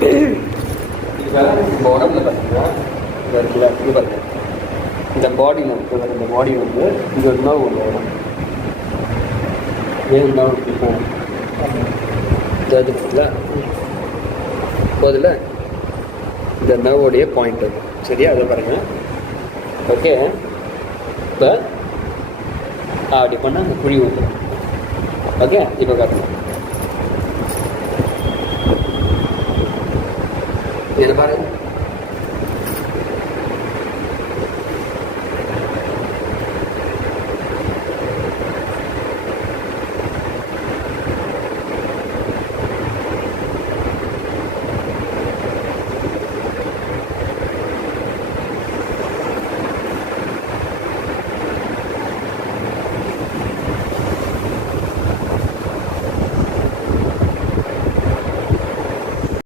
வேற நம்ம உடம்புல பார்த்தீங்கன்னா இந்த இருக்குல்ல இது பாருங்க இந்த பாடி நமக்கு இந்த பாடி வந்து இது ஒரு உங்கள் உடம்பு ஏன் நர்வ் பிடிக்கும் இந்த இது இருக்குல்ல போதில்ல இந்த நர்வோடைய பாயிண்ட் அது சரியா அதை பாருங்க ஓகே இப்போ அப்படி பண்ணால் அந்த குழி வந்துடும் ஓகே இப்போ காட்டுங்க இதை பாருங்க